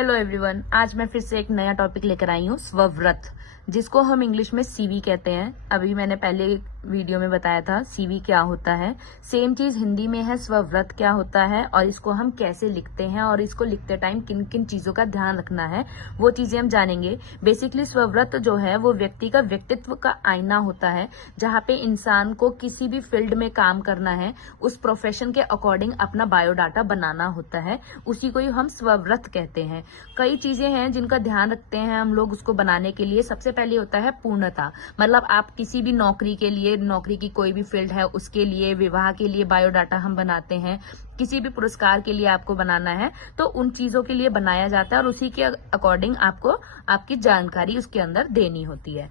Hello everyone, आज मैं फिर से एक नया टॉपिक लेकर आई हूँ, स्वव्रत, जिसको हम इंग्लिश में सीवी कहते हैं। अभी मैंने पहले वीडियो में बताया था सीवी क्या होता है। सेम चीज हिंदी में है, स्वव्रत क्या होता है और इसको हम कैसे लिखते हैं और इसको लिखते टाइम किन किन चीजों का ध्यान रखना है, वो चीजें हम जानेंगे। बेसिकली स्वव्रत जो है वो व्यक्ति का व्यक्तित्व का आईना होता है, जहाँ पे इंसान को किसी भी फील्ड में काम करना है, उस प्रोफेशन के अकॉर्डिंग अपना बायोडाटा बनाना होता है, उसी को ही हम स्वव्रत कहते हैं। कई चीजें हैं जिनका ध्यान रखते हैं हम लोग उसको बनाने के लिए। सबसे पहले होता है पूर्णता, मतलब आप किसी भी नौकरी के लिए, नौकरी की कोई भी फील्ड है उसके लिए, विवाह के लिए बायोडाटा हम बनाते हैं, किसी भी पुरस्कार के लिए आपको बनाना है तो उन चीजों के लिए बनाया जाता है और उसी के अकॉर्डिंग आपको आपकी जानकारी उसके अंदर देनी होती है।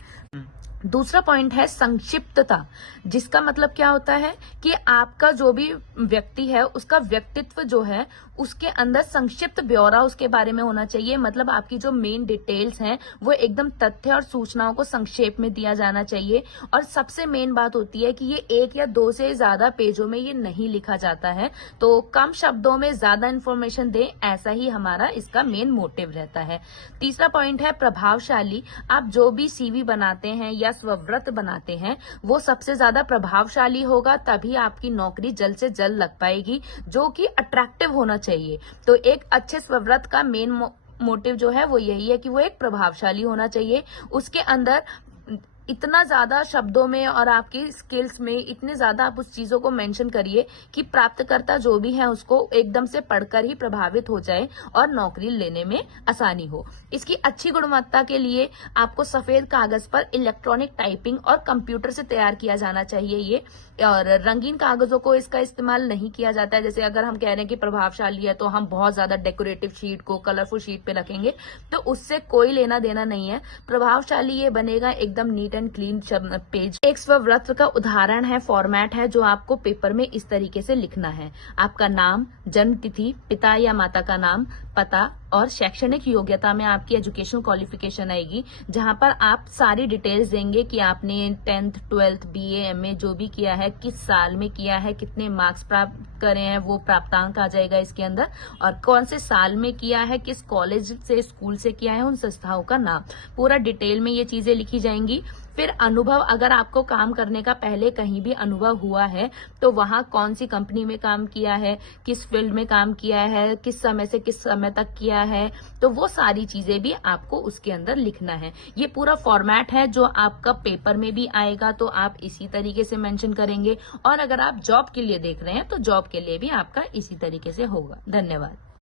दूसरा पॉइंट है संक्षिप्तता, जिसका मतलब क्या होता है कि आपका जो भी व्यक्ति है उसका व्यक्तित्व जो है उसके अंदर संक्षिप्त ब्यौरा उसके बारे में होना चाहिए। मतलब आपकी जो मेन डिटेल्स हैं वो एकदम तथ्य और सूचनाओं को संक्षेप में दिया जाना चाहिए। और सबसे मेन बात होती है कि ये 1 या 2 से ज्यादा पेजों में ये नहीं लिखा जाता है, तो कम शब्दों में ज्यादा इन्फॉर्मेशन दें, ऐसा ही हमारा इसका मेन मोटिव रहता है। तीसरा पॉइंट है प्रभावशाली। आप जो भी सीवी बनाते हैं या स्वव्रत बनाते हैं वो सबसे ज्यादा प्रभावशाली होगा, तभी आपकी नौकरी जल्द से जल्द लग पाएगी, जो कि अट्रैक्टिव होना चाहिए। तो एक अच्छे स्वव्रत का मेन मोटिव जो है वो यही है कि वो एक प्रभावशाली होना चाहिए। उसके अंदर इतना ज्यादा शब्दों में और आपकी स्किल्स में इतने ज्यादा आप उस चीजों को मेंशन करिए कि प्राप्तकर्ता जो भी है उसको एकदम से पढ़कर ही प्रभावित हो जाए और नौकरी लेने में आसानी हो। इसकी अच्छी गुणवत्ता के लिए आपको सफेद कागज पर इलेक्ट्रॉनिक टाइपिंग और कंप्यूटर से तैयार किया जाना चाहिए ये, और रंगीन कागजों को इसका इस्तेमाल नहीं किया जाता है। जैसे अगर हम कह रहे हैं कि प्रभावशाली है तो हम बहुत ज्यादा डेकोरेटिव शीट को कलरफुल शीट पे रखेंगे, तो उससे कोई लेना देना नहीं है। प्रभावशाली ये बनेगा एकदम नीट एंड क्लीन पेज। एक स्वव्रत का उदाहरण है, फॉर्मेट है जो आपको पेपर में इस तरीके से लिखना है। आपका नाम, जन्म तिथि, पिता या माता का नाम, पता और शैक्षणिक योग्यता में आपकी एजुकेशनल क्वालिफिकेशन आएगी, जहां पर आप सारी डिटेल्स देंगे कि आपने 10th 12th BA MA जो भी किया है, किस साल में किया है, कितने मार्क्स प्राप्त करे हैं, वो प्राप्तांक आ जाएगा इसके अंदर, और कौन से साल में किया है, किस कॉलेज से स्कूल से किया है, उन संस्थाओं का नाम, पूरा डिटेल में ये चीजें लिखी जाएंगी। फिर अनुभव, अगर आपको काम करने का पहले कहीं भी अनुभव हुआ है तो वहां कौन सी कंपनी में काम किया है, किस फील्ड में काम किया है, किस समय से किस समय तक किया है, तो वो सारी चीजें भी आपको उसके अंदर लिखना है। ये पूरा फॉर्मेट है जो आपका पेपर में भी आएगा, तो आप इसी तरीके से मेंशन करेंगे, और अगर आप जॉब के लिए देख रहे हैं तो जॉब के लिए भी आपका इसी तरीके से होगा। धन्यवाद।